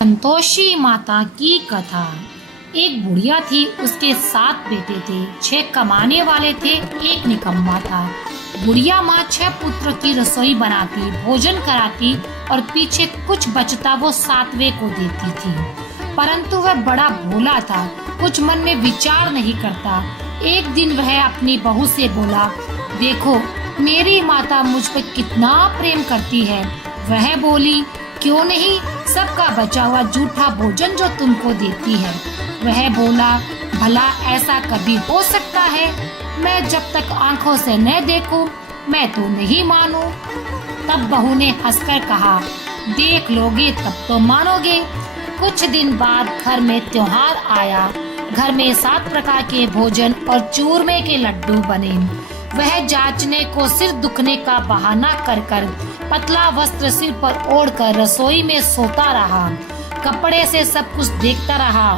संतोषी माता की कथा। एक बुढ़िया थी, उसके 7 बेटे थे। 6 कमाने वाले थे, एक निकम्मा था। बुढ़िया माँ 6 पुत्र की रसोई बनाती, भोजन कराती और पीछे कुछ बचता वो 7वें को देती थी। परंतु वह बड़ा भोला था, कुछ मन में विचार नहीं करता। एक दिन वह अपनी बहू से बोला, देखो मेरी माता मुझ पर कितना प्रेम करती है। वह बोली, क्यों नहीं, सबका बचा हुआ जूठा भोजन जो तुमको देती है। वह बोला, भला ऐसा कभी हो सकता है? मैं जब तक आंखों से न देखूं, मैं तो नहीं मानूं। तब बहू ने हंसकर कहा, देख लोगे तब तो मानोगे। कुछ दिन बाद घर में त्योहार आया। घर में 7 प्रकार के भोजन और चूरमे के लड्डू बने। वह जांचने को सिर दुखने का बहाना कर कर पतला वस्त्र सिर पर ओढ़कर रसोई में सोता रहा। कपड़े से सब कुछ देखता रहा।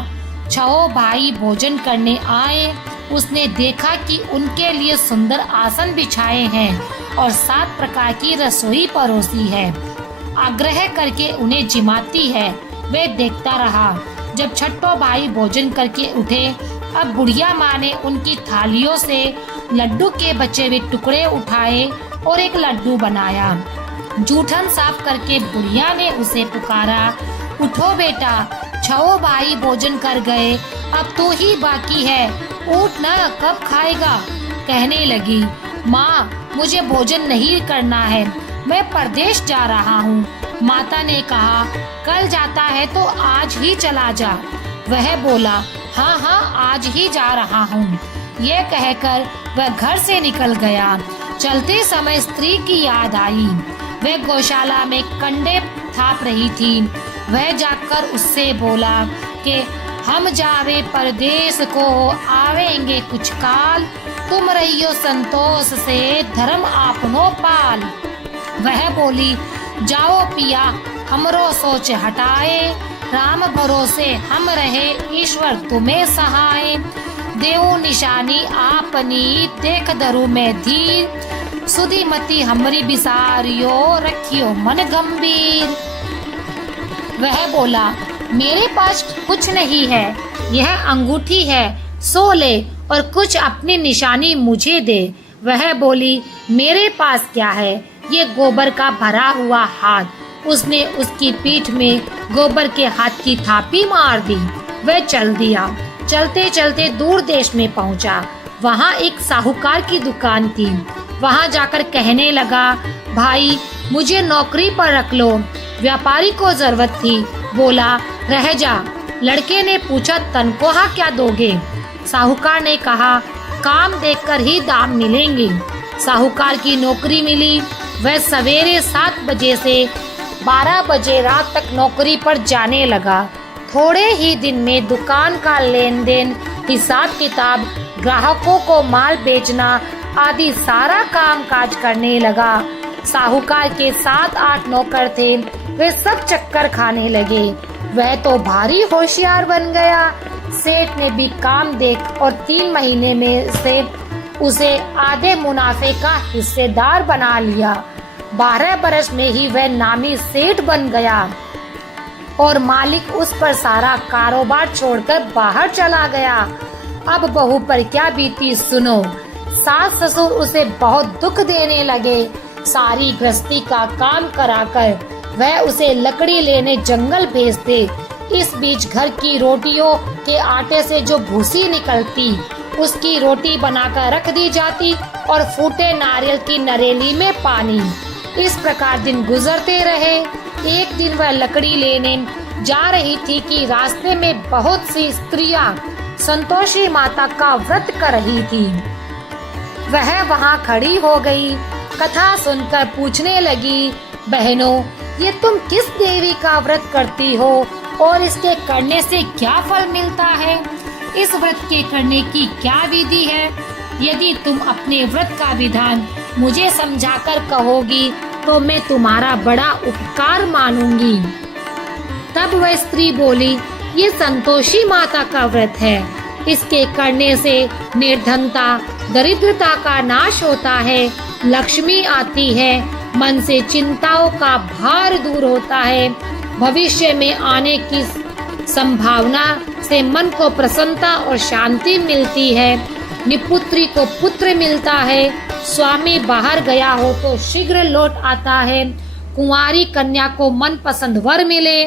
6 भाई भोजन करने आए। उसने देखा कि उनके लिए सुंदर आसन बिछाए हैं और 7 प्रकार की रसोई परोसी है। आग्रह करके उन्हें जिमाती है। वे देखता रहा। जब 6ठो भाई भोजन करके उठे, अब बुढ़िया माँ ने उनकी थालियों से लड्डू के बचे हुए टुकड़े उठाए और एक लड्डू बनाया। जूठन साफ करके बुढ़िया ने उसे पुकारा, उठो बेटा, 6 भाई भोजन कर गए, अब तू ही बाकी है, उठ ना, कब खाएगा? कहने लगी, माँ मुझे भोजन नहीं करना है, मैं परदेश जा रहा हूँ। माता ने कहा, कल जाता है तो आज ही चला जा। वह बोला, हाँ हाँ आज ही जा रहा हूँ। ये कहकर वह घर से निकल गया। चलते समय स्त्री की याद आई। वह गौशाला में कंडे थाप रही थी। वह जाकर उससे बोला कि हम जावे परदेश को, आवेंगे कुछ काल, तुम रहियो संतोष से, धर्म आपनो पाल। वह बोली, जाओ पिया, हमरो सोच हटाए, राम भरोसे हम रहे, ईश्वर तुम्हें सहाय। देवो निशानी आपनी, देख धरू में धीर, सुधी मती हमरी बिसारियो, रखियो मन गंभीर। वह बोला, मेरे पास कुछ नहीं है, यह अंगूठी है, सो ले और कुछ अपनी निशानी मुझे दे। वह बोली, मेरे पास क्या है, ये गोबर का भरा हुआ हाथ। उसने उसकी पीठ में गोबर के हाथ की थापी मार दी। वह चल दिया। चलते चलते दूर देश में पहुंचा। वहां एक साहूकार की दुकान थी। वहां जाकर कहने लगा, भाई मुझे नौकरी पर रख लो, व्यापारी को जरूरत थी। बोला, रह जा। लड़के ने पूछा, तनख्वाह क्या दोगे? साहूकार ने कहा, काम देखकर ही दाम मिलेंगे। साहूकार की नौकरी मिली। वह सवेरे 7 बजे से 12 बजे रात तक नौकरी पर जाने लगा। थोड़े ही दिन में दुकान का लेन देन, हिसाब किताब, ग्राहकों को माल बेचना आदि सारा काम काज करने लगा। साहूकार के 7-8 नौकर थे, वे सब चक्कर खाने लगे। वह तो भारी होशियार बन गया। सेठ ने भी काम देख और 3 महीने में से उसे आधे मुनाफे का हिस्सेदार बना लिया। 12 बरस में ही वह नामी सेठ बन गया और मालिक उस पर सारा कारोबार छोड़कर बाहर चला गया। अब बहू पर क्या बीती सुनो। सास ससुर उसे बहुत दुख देने लगे। सारी गृहस्थी का काम कराकर वह उसे लकड़ी लेने जंगल भेजते। इस बीच घर की रोटियों के आटे से जो भूसी निकलती, उसकी रोटी बनाकर रख दी जाती और फूटे नारियल की नरेली में पानी। इस प्रकार दिन गुजरते रहे। एक दिन वह लकड़ी लेने जा रही थी कि रास्ते में बहुत सी स्त्रियां संतोषी माता का व्रत कर रही थी। वह वहां खड़ी हो गई। कथा सुनकर पूछने लगी, बहनों ये तुम किस देवी का व्रत करती हो और इसके करने से क्या फल मिलता है? इस व्रत के करने की क्या विधि है? यदि तुम अपने व्रत का विधान मुझे समझाकर कहोगी तो मैं तुम्हारा बड़ा उपकार मानूंगी। तब वह स्त्री बोली, ये संतोषी माता का व्रत है। इसके करने से निर्धनता, दरिद्रता का नाश होता है, लक्ष्मी आती है, मन से चिंताओं का भार दूर होता है, भविष्य में आने की संभावना से मन को प्रसन्नता और शांति मिलती है। निपुत्री को पुत्र मिलता है। स्वामी बाहर गया हो तो शीघ्र लौट आता है। कुंवारी कन्या को मनपसंद वर मिले।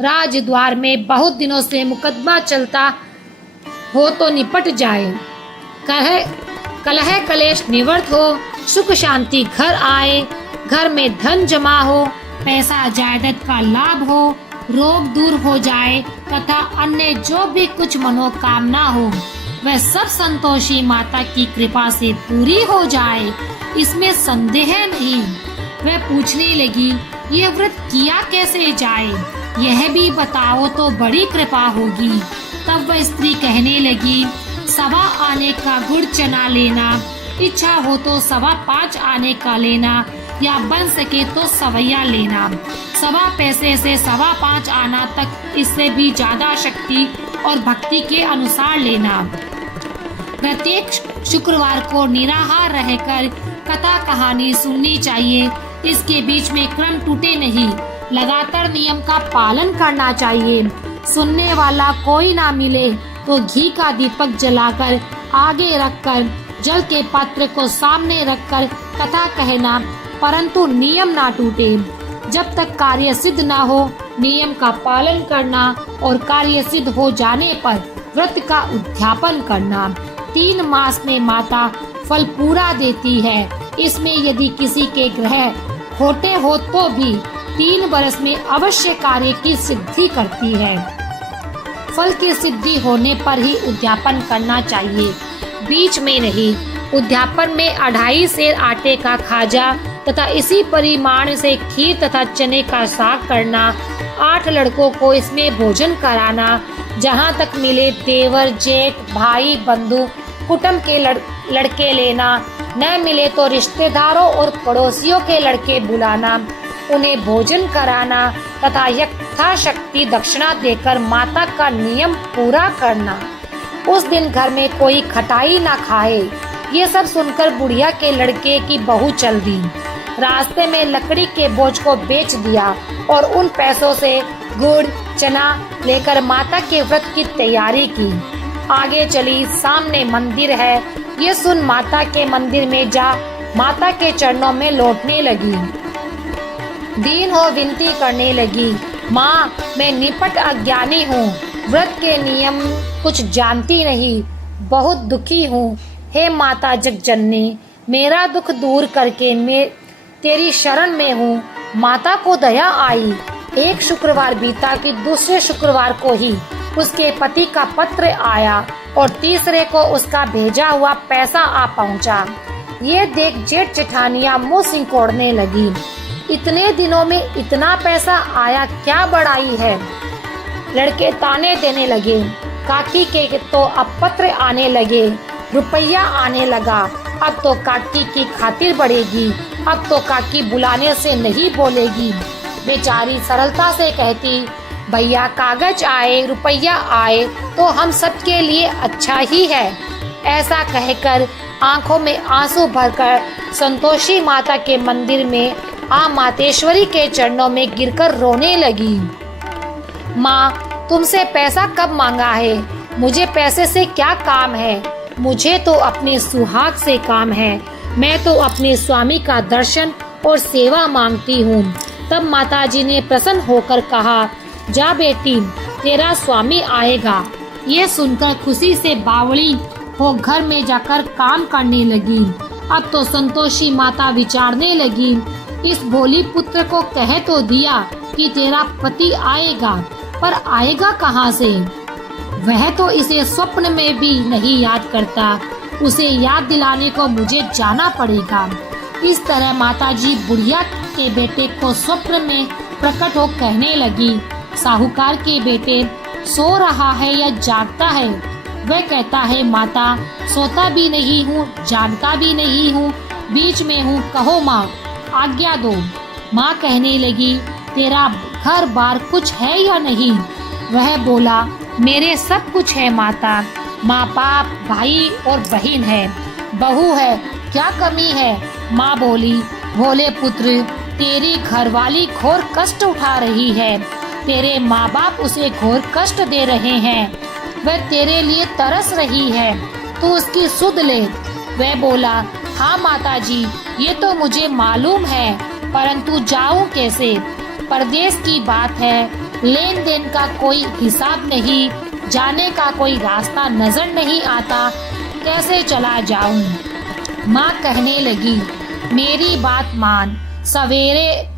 राजद्वार में बहुत दिनों से मुकदमा चलता हो तो निपट जाए। कलह कलेश निवृत्त हो। सुख शांति घर आए। घर में धन जमा हो। पैसा जायदाद का लाभ हो। रोग दूर हो जाए तथा अन्य जो भी कुछ मनोकामना हो वह सब संतोषी माता की कृपा से पूरी हो जाए, इसमें संदेह नहीं। वह पूछने लगी, ये व्रत किया कैसे जाए, यह भी बताओ तो बड़ी कृपा होगी। तब वह स्त्री कहने लगी, 1.25 आने का गुड़ चना लेना, इच्छा हो तो 5.25 आने का लेना, या बन सके तो 1.25 लेना। 1.25 पैसे से 5.25 आना तक, इससे भी ज्यादा शक्ति और भक्ति के अनुसार लेना। प्रत्येक शुक्रवार को निराहार रहकर कथा कहानी सुननी चाहिए। इसके बीच में क्रम टूटे नहीं। लगातार नियम का पालन करना चाहिए। सुनने वाला कोई ना मिले तो घी का दीपक जलाकर आगे रखकर जल के पात्र को सामने रखकर कथा कहना, परंतु नियम ना टूटे। जब तक कार्य सिद्ध ना हो नियम का पालन करना और कार्य सिद्ध हो जाने पर व्रत का उद्यापन करना। 3 मास में माता फल पूरा देती है। इसमें यदि किसी के ग्रह खोटे हो तो भी 3 वर्ष में अवश्य कार्य की सिद्धि करती है। फल की सिद्धि होने पर ही उद्यापन करना चाहिए, बीच में नहीं। उद्यापन में 2.5 सेर आटे का खाजा तथा इसी परिमाण से खीर तथा चने का साग करना। 8 लड़कों को इसमें भोजन कराना। जहाँ तक मिले देवर, जेठ, भाई, बंधु, कुटुंब के लड़के लेना। न मिले तो रिश्तेदारों और पड़ोसियों के लड़के बुलाना, उन्हें भोजन कराना तथा यथाशक्ति दक्षिणा देकर माता का नियम पूरा करना। उस दिन घर में कोई खटाई ना खाए। ये सब सुनकर बुढ़िया के लड़के की बहू चल दी। रास्ते में लकड़ी के बोझ को बेच दिया और उन पैसों से गुड़ चना लेकर माता के व्रत की तैयारी की। आगे चली, सामने मंदिर है। ये सुन माता के मंदिर में जा माता के चरणों में लौटने लगी। दीन हो विनती करने लगी, माँ मैं निपट अज्ञानी हूँ, व्रत के नियम कुछ जानती नहीं, बहुत दुखी हूँ। हे माता जगजननी, मेरा दुख दूर करके मैं तेरी शरण में हूँ। माता को दया आई। एक शुक्रवार बीता कि दूसरे शुक्रवार को ही उसके पति का पत्र आया और तीसरे को उसका भेजा हुआ पैसा आ पहुँचा। ये देख जेठ जेठानियाँ मुँह सिकोड़ने लगी। इतने दिनों में इतना पैसा आया, क्या बड़ाई है। लड़के ताने देने लगे। काकी के तो अब पत्र आने लगे, रुपया आने लगा। अब तो काकी की खातिर बढ़ेगी। अब तो काकी बुलाने से नहीं बोलेगी। बेचारी सरलता से कहती, भैया कागज आए रुपया आए तो हम सबके लिए अच्छा ही है। ऐसा कहकर आंखों में आंसू भरकर संतोषी माता के मंदिर में मातेश्वरी के चरणों में गिरकर रोने लगी। माँ तुमसे पैसा कब मांगा है, मुझे पैसे से क्या काम है। मुझे तो अपने सुहाग से काम है। मैं तो अपने स्वामी का दर्शन और सेवा मांगती हूँ। तब माताजी ने प्रसन्न होकर कहा, जा बेटी तेरा स्वामी आएगा। ये सुनकर खुशी से बावड़ी हो घर में जाकर काम करने लगी। अब तो संतोषी माता विचारने लगी, इस भोली पुत्र को कह तो दिया कि तेरा पति आएगा, पर आएगा कहाँ से। वह तो इसे स्वप्न में भी नहीं याद करता। उसे याद दिलाने को मुझे जाना पड़ेगा। इस तरह माताजी बुढ़िया के बेटे को स्वप्न में प्रकट हो कहने लगी, साहूकार के बेटे सो रहा है या जागता है। वह कहता है, माता सोता भी नहीं हूँ, जागता भी नहीं हूँ, बीच में हूँ, कहो माँ आज्ञा दो। माँ कहने लगी, तेरा घर बार कुछ है या नहीं। वह बोला, मेरे सब कुछ है माता, माँ बाप भाई और बहन है, बहू है, क्या कमी है। माँ बोली, भोले पुत्र तेरी घरवाली घोर कष्ट उठा रही है। तेरे माँ बाप उसे घोर कष्ट दे रहे हैं। वह तेरे लिए तरस रही है, तू उसकी सुध ले। वह बोला, हाँ माताजी, ये तो मुझे मालूम है, परंतु जाऊं कैसे? परदेश की बात है, लेन देन का कोई हिसाब नहीं, जाने का कोई रास्ता नजर नहीं आता, कैसे चला जाऊं? माँ कहने लगी, मेरी बात मान, सवेरे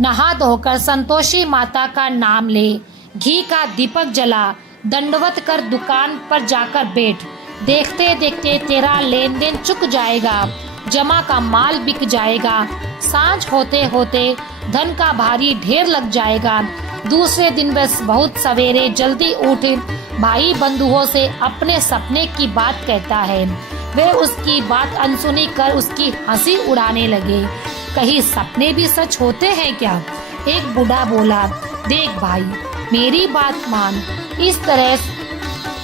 नहा धोकर संतोषी माता का नाम ले, घी का दीपक जला, दंडवत कर दुकान पर जाकर बैठ। देखते देखते तेरा लेन देन चुक जाएगा, जमा का माल बिक जाएगा, सांझ होते होते धन का भारी ढेर लग जाएगा। दूसरे दिन वह बहुत सवेरे जल्दी उठ भाई बंधुओं से अपने सपने की बात कहता है। वे उसकी बात अनसुनी कर उसकी हंसी उड़ाने लगे। कहीं सपने भी सच होते हैं क्या? एक बूढ़ा बोला, देख भाई, मेरी बात मान, इस तरह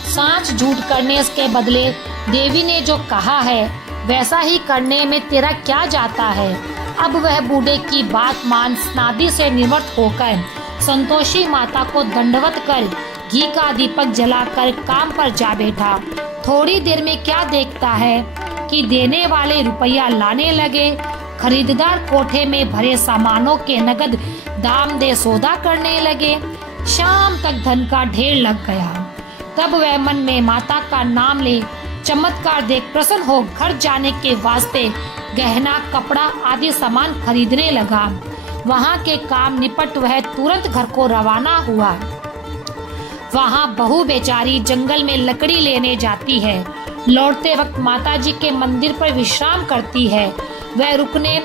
सांच झूठ करने के बदले देवी ने जो कहा है वैसा ही करने में तेरा क्या जाता है? अब वह बूढ़े की बात मान स्नादि से निवृत्त होकर संतोषी माता को दंडवत कर घी का दीपक जलाकर काम पर जा बैठा। थोड़ी देर में क्या देखता है कि देने वाले रुपया लाने लगे। खरीददार कोठे में भरे सामानों के नगद दाम दे सौदा करने लगे। शाम तक धन का ढेर लग गया। तब वह मन में माता का नाम ले चमत्कार देख प्रसन्न हो घर जाने के वास्ते गहना, कपड़ा आदि सामान खरीदने लगा। वहाँ के काम निपट वह तुरंत घर को रवाना हुआ। वहाँ बहू बेचारी जंगल में लकड़ी लेने जाती है। लौटते वक्त माताजी के मंदिर पर विश्राम करती है। वह रुकने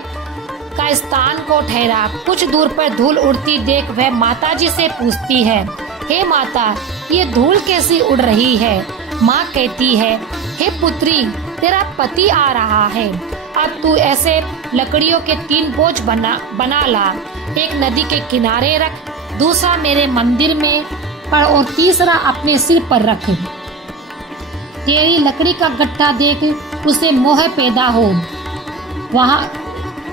का स्थान को ठहरा। कुछ दूर पर धूल उड़ती देख वह माताजी से पूछती है, हे माता, ये धूल कैसी उड़ रही है? माँ कहती है, हे पुत्री, तेरा पति आ रहा है। अब तू ऐसे लकड़ियों के 3 बोझ बना ला। एक नदी के किनारे रख, दूसरा मेरे मंदिर में पर और तीसरा अपने सिर पर रख। तेरी लकड़ी का गट्ठा देख उसे मोह पैदा हो, वहाँ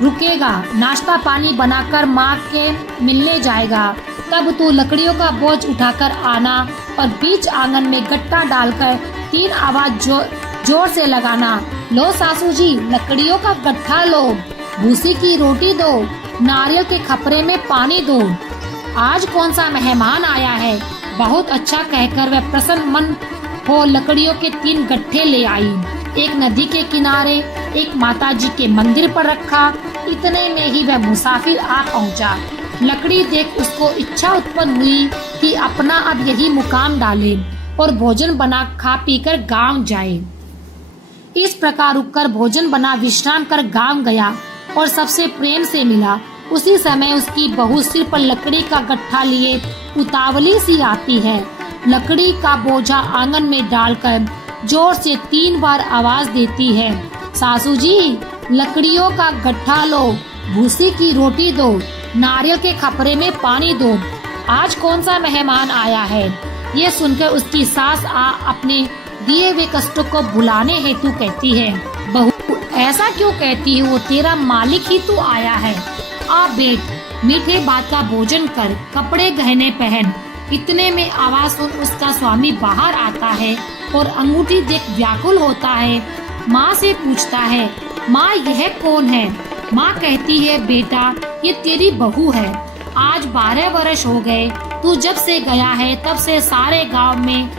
रुकेगा, नाश्ता पानी बनाकर माँ के मिलने जाएगा। तब तू लकड़ियों का बोझ उठाकर आना और बीच आंगन में गट्टा डालकर 3 आवाज जोर से लगाना, लो सासू जी, लकड़ियों का गट्ठा लो, भूसी की रोटी दो, नारियल के खपरे में पानी दो। आज कौन सा मेहमान आया है? बहुत अच्छा कहकर वह प्रसन्न मन हो लकड़ियों के 3 गट्ठे ले आई। एक नदी के किनारे, एक माताजी के मंदिर पर रखा। इतने में ही वह मुसाफिर आ पहुंचा। लकड़ी देख उसको इच्छा उत्पन्न हुई कि अपना अब यही मुकाम डाले और भोजन बना खा पीकर गांव जाए। इस प्रकार रुककर भोजन बना विश्राम कर गांव गया और सबसे प्रेम से मिला। उसी समय उसकी बहू सिर पर लकड़ी का गट्ठा लिए उतावली सी आती है। लकड़ी का बोझा आंगन में डालकर जोर से 3 बार आवाज देती है, सासू जी, लकड़ियों का गट्ठा लो, भूसी की रोटी दो, नारियल के खपरे में पानी दो। आज कौन सा मेहमान आया है? ये सुनकर उसकी सास अपने दिए हुए कष्टों को भुलाने हेतु कहती है, बहू, ऐसा क्यों कहती हो? तेरा मालिक ही तो आया है। आ बैठ, मीठे भात का भोजन कर, कपड़े गहने पहन। इतने में आवाज सुन उसका स्वामी बाहर आता है और अंगूठी देख व्याकुल होता है। माँ से पूछता है, माँ यह कौन है? माँ कहती है, बेटा, ये तेरी बहू है। आज 12 वर्ष हो गए, तू जब से गया है तब से सारे गांव में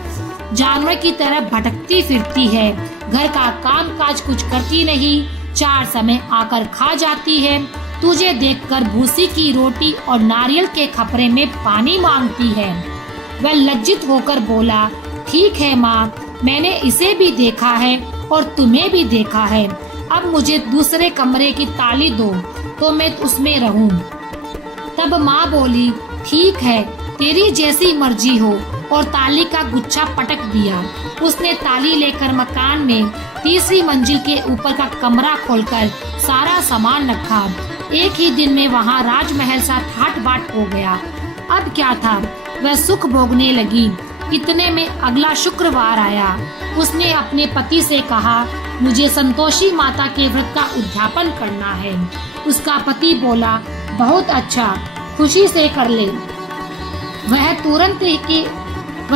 जानवर की तरह भटकती फिरती है। घर का काम काज कुछ करती नहीं, 4 समय आकर खा जाती है। तुझे देखकर भूसी की रोटी और नारियल के खपरे में पानी मांगती है। वह लज्जित होकर बोला, ठीक है माँ, मैंने इसे भी देखा है और तुम्हें भी देखा है। अब मुझे दूसरे कमरे की ताली दो तो मैं उसमें रहूं। तब माँ बोली, ठीक है, तेरी जैसी मर्जी हो, और ताली का गुच्छा पटक दिया। उसने ताली लेकर मकान में 3री मंजिल के ऊपर का कमरा खोलकर सारा सामान रखा। एक ही दिन में वहाँ राजमहल सा ठाट बाट हो गया। अब क्या था, वह सुख भोगने लगी। इतने में अगला शुक्रवार आया। उसने अपने पति से कहा, मुझे संतोषी माता के व्रत का उद्यापन करना है। उसका पति बोला, बहुत अच्छा, खुशी से कर ले। वह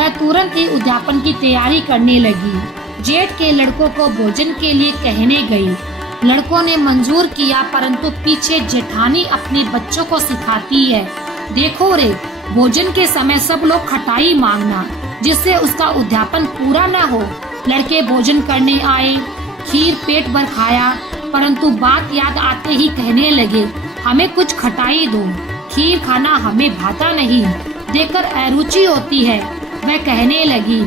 तुरंत ही उद्यापन की तैयारी करने लगी। जेठ के लड़कों को भोजन के लिए कहने गई। लड़कों ने मंजूर किया, परंतु पीछे जेठानी अपने बच्चों को सिखाती है, देखो रे, भोजन के समय सब लोग खटाई मांगना, जिससे उसका उद्यापन पूरा न हो। लड़के भोजन करने आए, खीर पेट भर खाया, परंतु बात याद आते ही कहने लगे, हमें कुछ खटाई दो, खीर खाना हमें भाता नहीं, देखकर अरुचि होती है। वह कहने लगी,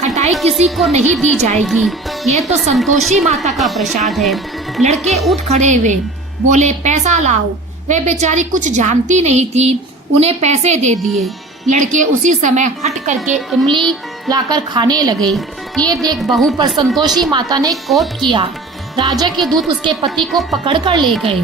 खटाई किसी को नहीं दी जाएगी, यह तो संतोषी माता का प्रसाद है। लड़के उठ खड़े हुए, बोले, पैसा लाओ। वह बेचारी कुछ जानती नहीं थी, उन्हें पैसे दे दिए। लड़के उसी समय हट करके इमली लाकर खाने लगे। ये देख बहू पर संतोषी माता ने कोप किया। राजा के दूत उसके पति को पकड़कर ले गए।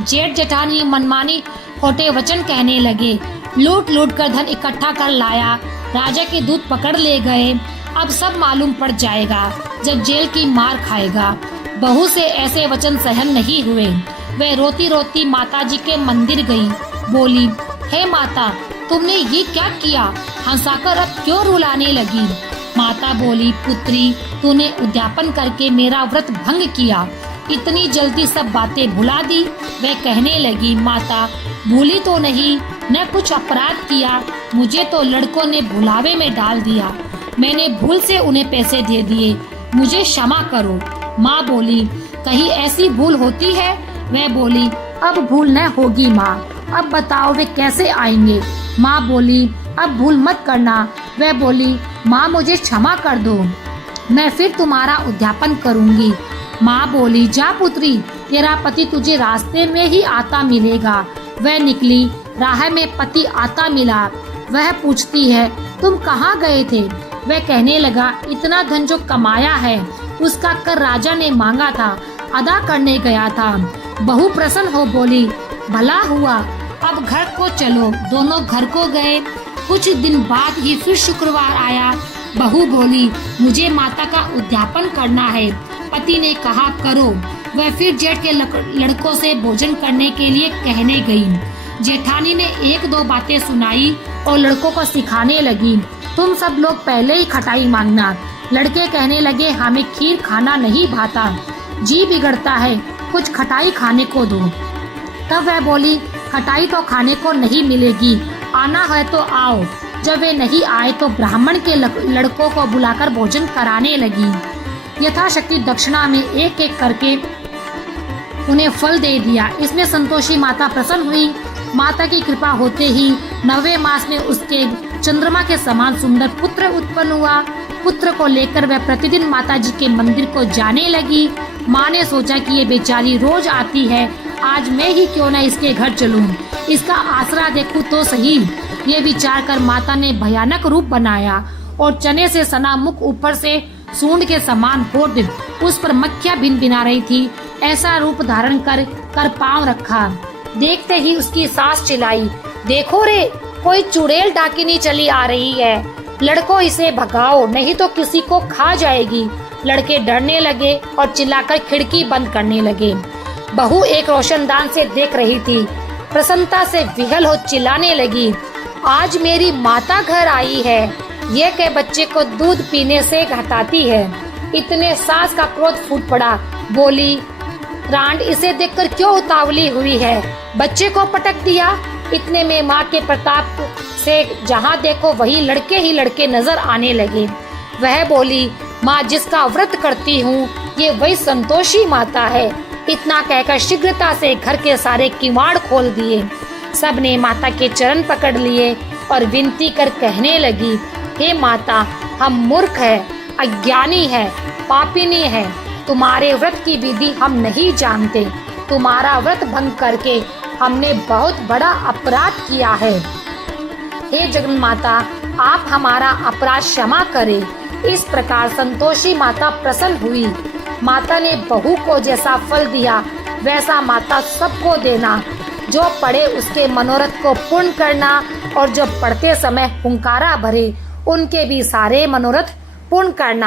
जेठ जेठानी मनमानी खोटे वचन कहने लगे, लूट लूट कर धन इकट्ठा कर लाया, राजा के दूत पकड़ ले गए। अब सब मालूम पड़ जाएगा जब जेल की मार खाएगा। बहू से ऐसे वचन सहन नहीं हुए। वह रोती रोती माताजी के मंदिर गई। बोली, हे माता, तुमने ये क्या किया? हंसाकर अब क्यों रुलाने लगी? माता बोली, पुत्री, तूने उद्यापन करके मेरा व्रत भंग किया, इतनी जल्दी सब बातें भुला दी। वह कहने लगी, माता, भूली तो नहीं, न कुछ अपराध किया, मुझे तो लड़कों ने भुलावे में डाल दिया, मैंने भूल से उन्हें पैसे दे दिए, मुझे क्षमा करो। माँ बोली, कहीं ऐसी भूल होती है? वह बोली, अब भूल न होगी माँ, अब बताओ वे कैसे आएंगे? माँ बोली, अब भूल मत करना। वह बोली, माँ मुझे क्षमा कर दो, मैं फिर तुम्हारा उद्यापन करूँगी। माँ बोली, जा पुत्री, तेरा पति तुझे रास्ते में ही आता मिलेगा। वह निकली, राह में पति आता मिला। वह पूछती है, तुम कहाँ गए थे? वह कहने लगा, इतना धन जो कमाया है उसका कर राजा ने मांगा था, अदा करने गया था। बहू प्रसन्न हो बोली, भला हुआ, अब घर को चलो। दोनों घर को गए। कुछ दिन बाद ही फिर शुक्रवार आया। बहू बोली, मुझे माता का उद्यापन करना है। पति ने कहा, करो। वह फिर जेठ के लड़कों से भोजन करने के लिए कहने गई। जेठानी ने एक दो बातें सुनाई और लड़कों को सिखाने लगी, तुम सब लोग पहले ही खटाई मांगना। लड़के कहने लगे, हमें खीर खाना नहीं भाता, जी बिगड़ता है, कुछ खटाई खाने को दो। तब वह बोली, खटाई तो खाने को नहीं मिलेगी, आना है तो आओ। जब वे नहीं आए तो ब्राह्मण के लड़कों को बुलाकर भोजन कराने लगी। यथाशक्ति दक्षिणा में एक एक करके उन्हें फल दे दिया। इसमें संतोषी माता प्रसन्न हुई। माता की कृपा होते ही 9वें मास में उसके चंद्रमा के समान सुंदर पुत्र उत्पन्न हुआ। पुत्र को लेकर वह प्रतिदिन माताजी के मंदिर को जाने लगी। माँ ने सोचा कि ये बेचारी रोज आती है, आज मैं ही क्यों न इसके घर चलूं, इसका आसरा देखूं तो सही। ये विचार कर माता ने भयानक रूप बनाया और चने से सना मुख, ऊपर से सूंड के समान होठ, उस पर मक्खियाँ भिनभिना रही थी, ऐसा रूप धारण कर पांव रखा। देखते ही उसकी सास चिल्लाई, देखो रे, कोई चुड़ैल डाकिनी चली आ रही है, लड़कों इसे भगाओ नहीं तो किसी को खा जाएगी। लड़के डरने लगे और चिल्लाकर खिड़की बंद करने लगे। बहू एक रोशनदान से देख रही थी, प्रसन्नता से विहल हो चिल्लाने लगी, आज मेरी माता घर आई है, ये के बच्चे को दूध पीने से हटाती है। इतने सास का क्रोध फूट पड़ा। बोली, रांड, इसे देखकर क्यों उतावली हुई है, बच्चे को पटक दिया। इतने में माँ के प्रताप से जहाँ देखो वही लड़के ही लड़के नजर आने लगे। वह बोली, माँ, जिसका व्रत करती हूँ ये वही संतोषी माता है। इतना कहकर शीघ्रता से घर के सारे किवाड़ खोल दिए। सब ने माता के चरण पकड़ लिए और विनती कर कहने लगी, हे माता, हम मूर्ख है, अज्ञानी है, पापिनी है, तुम्हारे व्रत की विधि हम नहीं जानते। तुम्हारा व्रत भंग करके हमने बहुत बड़ा अपराध किया है। हे जगन माता, आप हमारा अपराध क्षमा करें। इस प्रकार संतोषी माता प्रसन्न हुई। माता ने बहू को जैसा फल दिया वैसा माता सबको देना। जो पढ़े उसके मनोरथ को पूर्ण करना और जो पढ़ते समय हुंकारा भरे उनके भी सारे मनोरथ पूर्ण करना।